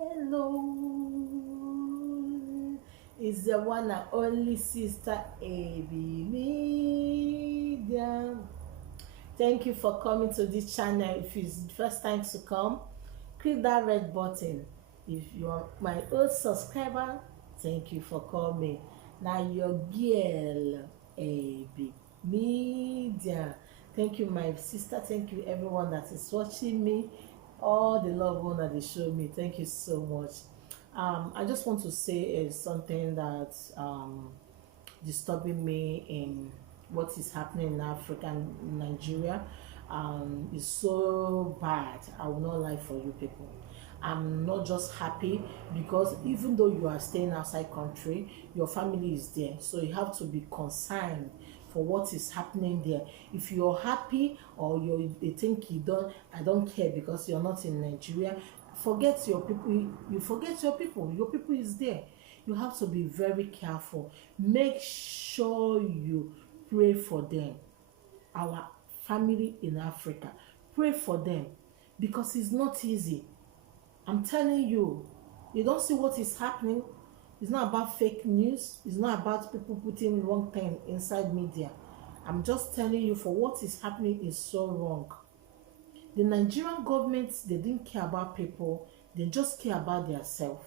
Hello, it's the one and only sister AB Media. Thank you for coming to this channel. If it's the first time to come, click that red button. If you're my old subscriber, thank you for coming. Now your girl AB Media. Thank you, my sister. Thank you, everyone that is watching me. All the love one that they show me. Thank you so much. I just want to say something that disturbing me in what is happening in Africa and Nigeria. Is so bad. I will not lie for you people. I'm not just happy because even though you are staying outside country, your family is there. So you have to be concerned for what is happening there. If you're happy or you think I don't care because you're not in Nigeria, forget your people. You forget your people. Your people is there. You have to be very careful. Make sure you pray for them. Our family in Africa, pray for them because it's not easy. I'm telling you, you don't see what is happening. It's not about fake news. It's not about people putting wrong thing inside media. I'm just telling you, for what is happening is so wrong. The Nigerian government, they didn't care about people. They just care about themselves.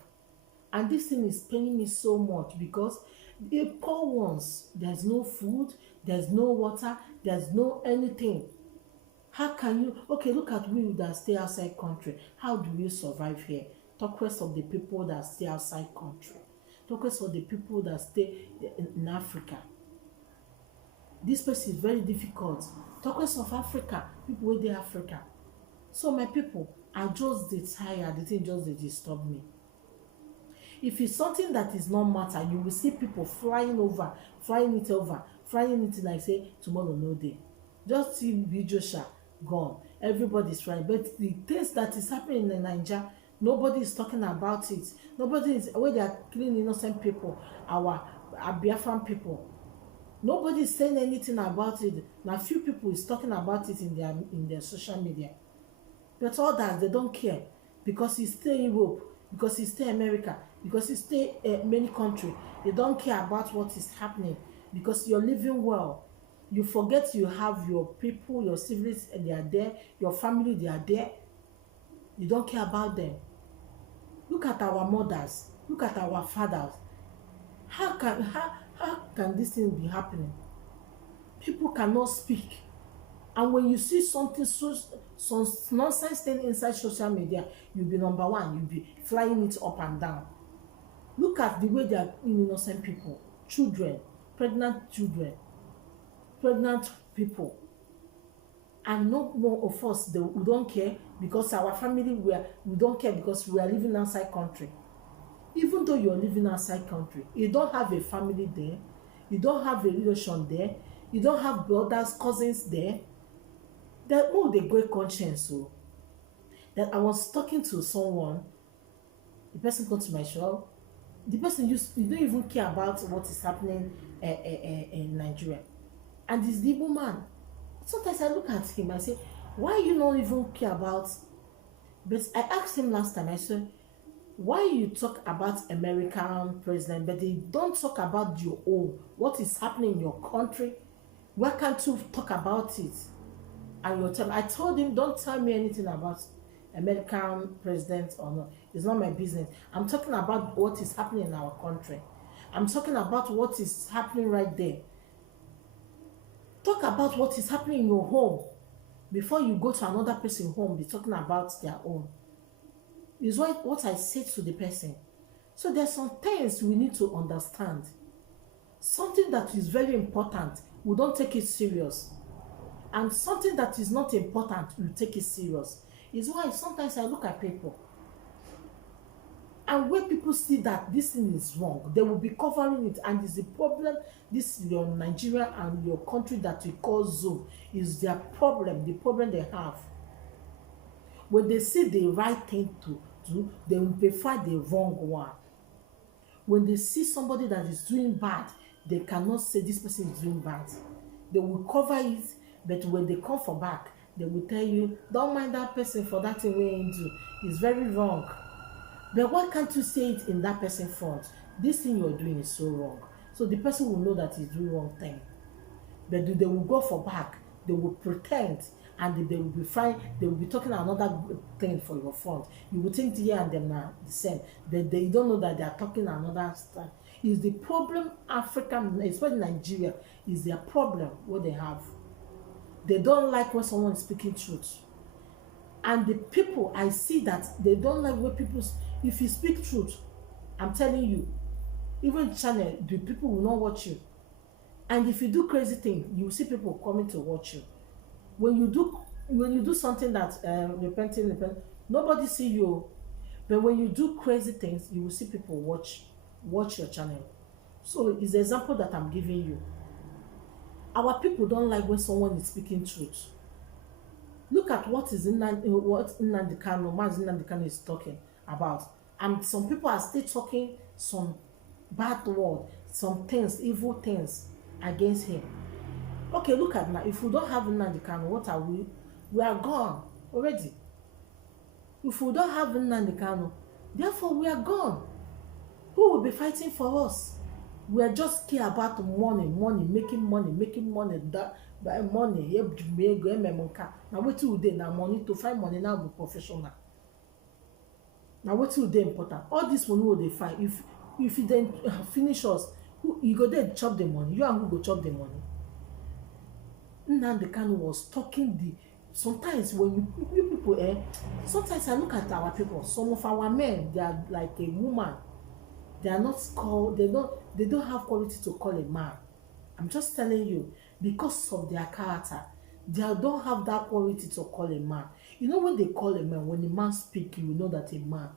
And this thing is paining me so much because the poor ones, there's no food, there's no water, there's no anything. How can you, okay, look at we that stay outside country. How do you survive here? Talk less of the people that stay outside country. Talk less of the people that stay in Africa. This place is very difficult. Talk less of Africa, people wey dey Africa. So my people, I just dey tired. The thing just dey disturb me. If it's something that is not matter, you will see people flying it over, flying it like say tomorrow no day. Just see Bijosha gone. Everybody's flying. But the things that is happening in Nigeria, nobody is talking about it. Nobody is where they are killing innocent people, our Biafran people. Nobody is saying anything about it. Now few people is talking about it in their social media. But others, they don't care because it's still Europe, because it's still America, because it's still many countries. They don't care about what is happening because you're living well. You forget you have your people, your siblings, and they are there. Your family, they are there. You don't care about them. Look at our mothers. Look at our fathers. How can this thing be happening? People cannot speak. And when you see something some nonsense thing inside social media, you'll be number one. You'll be flying it up and down. Look at the way they are innocent people, children, pregnant people. And no more of us, we don't care because our family, we don't care because we are living outside country. Even though you're living outside country, you don't have a family there, you don't have a relation there, you don't have brothers, cousins there. That they great conscience. So that I was talking to someone, the person come to my shop, the person you don't even care about what is happening in Nigeria, and this the Igbo man. Sometimes I look at him, I say, why you not even care about? But I asked him last time, I said, why you talk about American president but they don't talk about your own, what is happening in your country? Why can't you talk about it? And your time, I told him, don't tell me anything about American president or not. It's not my business. I'm talking about what is happening in our country. I'm talking about what is happening right there. Talk about what is happening in your home before you go to another person's home. Be talking about their own. Is what I say to the person. So there's some things we need to understand. Something that is very important, we don't take it serious. And something that is not important, we take it serious. Is why sometimes I look at people, and when people see that this thing is wrong, they will be covering it. And it's the problem. This your Nigeria and your country that we call Zoom is their problem. The problem they have. When they see the right thing to do, they will prefer the wrong one. When they see somebody that is doing bad, they cannot say this person is doing bad. They will cover it, but when they come for back, they will tell you, don't mind that person for that thing we do. It's very wrong. But why can't you say it in that person's front? This thing you're doing is so wrong. So the person will know that he's doing wrong thing. But they will go for back. They will pretend, and they will be fine. They will be talking another thing for your front. You will think here and them are the same. They don't know that they are talking another stuff. Is the problem African, especially Nigeria, is their problem what they have. They don't like when someone is speaking truth. And the people, I see that they don't like when people, if you speak truth, I'm telling you, even channel, the people will not watch you. And if you do crazy thing, you will see people coming to watch you. When you do something that repenting, nobody see you. But when you do crazy things, you will see people watch your channel. So it's the example that I'm giving you. Our people don't like when someone is speaking truth. Look at what Nnamdi Kanu is talking about. And some people are still talking some bad word, some things, evil things against him. Okay, look at now. If we don't have Nnamdi Kanu, what are we? We are gone already. If we don't have Nnamdi Kanu, therefore we are gone. Who will be fighting for us? We are just care about money, making money, that by money. Now what do they now money to find money now be professional. Now what do they important? All this money will they find. If you then finish us, who you go there chop the money? You and who go chop the money? Nnamdi Kanu was talking the. Sometimes when you people sometimes I look at our people. Some of our men, they are like a woman. They are not called. They don't have quality to call a man. I'm just telling you, because of their character, they don't have that quality to call a man. You know when they call a man, when a man speak, you know that a man,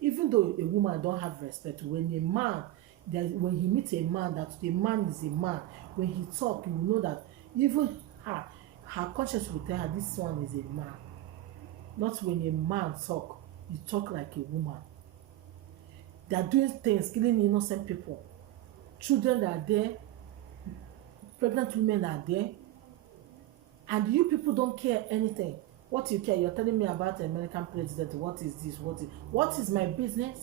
even though a woman don't have respect, when a man, when he meets a man, that the man is a man. When he talk, you know that even her conscience will tell her this one is a man. Not when a man talk, you talk like a woman. They are doing things, killing innocent people. Children are there, pregnant women are there, and you people don't care anything. What you care? You're telling me about the American president. What is this? What is my business?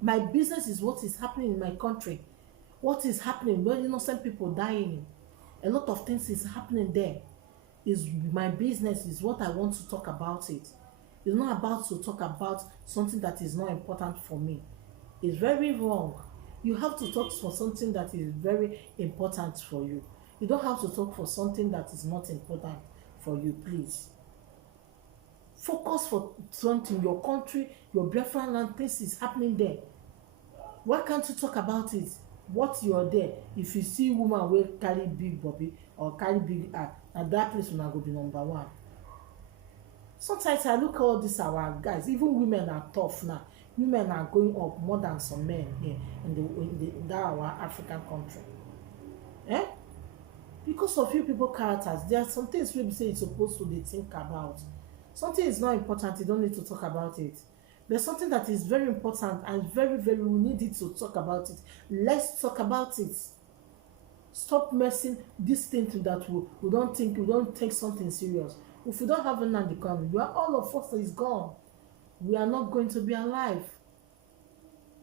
My business is what is happening in my country. What is happening when innocent people dying? A lot of things is happening there. Is my business, is what I want to talk about it. It's not about to talk about something that is not important for me. It's very wrong. You have to talk for something that is very important for you. You don't have to talk for something that is not important for you, please. Focus for something, your country, your Biafra land, things is happening there. Why can't you talk about it? What you're there. If you see woman wey carry big bobby or carry big and that place una go be number one. Sometimes I look at all this our guys, even women are tough now. Women are going up more than some men here in that our African country. Because of you people characters, there are some things we say you're supposed to think about. Something is not important, you don't need to talk about it. There's something that is very important and very, very we need it to talk about it. Let's talk about it. Stop messing this thing to that we don't take something serious. If we don't have Nnamdi Kanu, you are all of us is gone. We are not going to be alive.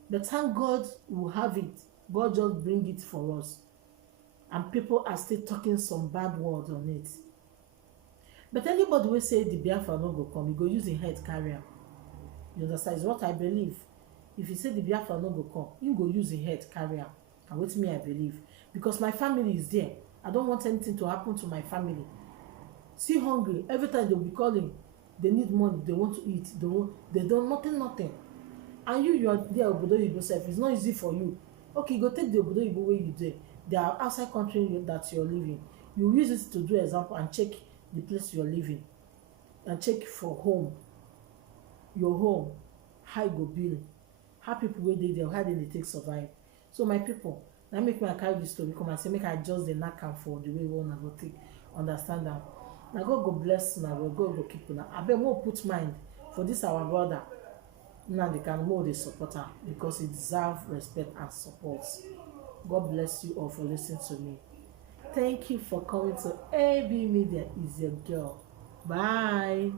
But thank God we have it. God just bring it for us. And people are still talking some bad words on it. But anybody will say the Biafra no go come, you go use a head carrier. You understand? Is what I believe. If you say the Biafra no go come, you go use a head carrier. And with me, I believe. Because my family is there. I don't want anything to happen to my family. See hungry. Every time they'll be calling. They need money. They want to eat. They don't nothing. And you are there Obodo Oyibo self. It's not easy for you. Okay, go take the Obodo Oyibo where you there. There are outside country that you're living. You use it to do example and check the place you're living. And check for home. Your home. How you go build. How people wey dey there, how they take survive. So my people, now make me carry this story come and say make I adjust the knack am for the way we wanna go take understand am. Now God go bless una, God go keep una. Abeg more put mind for this our brother. Nnamdi Kanu more dey support am because he deserve respect and support. God bless you all for listening to me. Thank you for coming to AB Media. Is your girl. Bye.